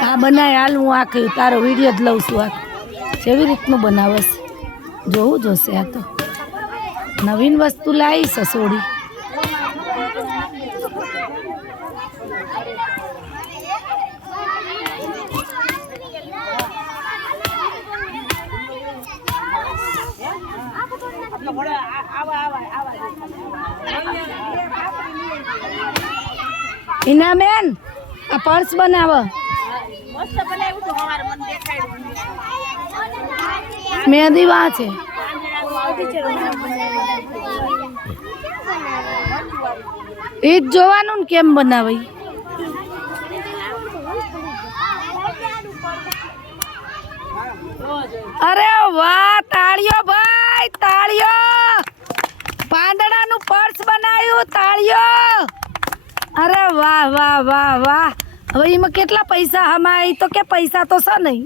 હા બનાય હાલ હું આખી તારો વિડીયો જ લઉં છું આ જેવી રીતનું બનાવસ જોવું જોશે આ તો નવીન વસ્તુ લાવી છે સોડી ઈના બેન આ પર્સ બનાવ મેંદી વા છે એ જ જોવાનું ને કેમ બનાવાય અરે વાહ તાળીઓ ભાઈ તાળીઓ પાંદડાનું પર્સ બનાવ્યું તાળીઓ અરે વાહ વાહ વાહ વાહ હવે એમાં કેટલા પૈસા હમાય તો કે પૈસા તો છે નહીં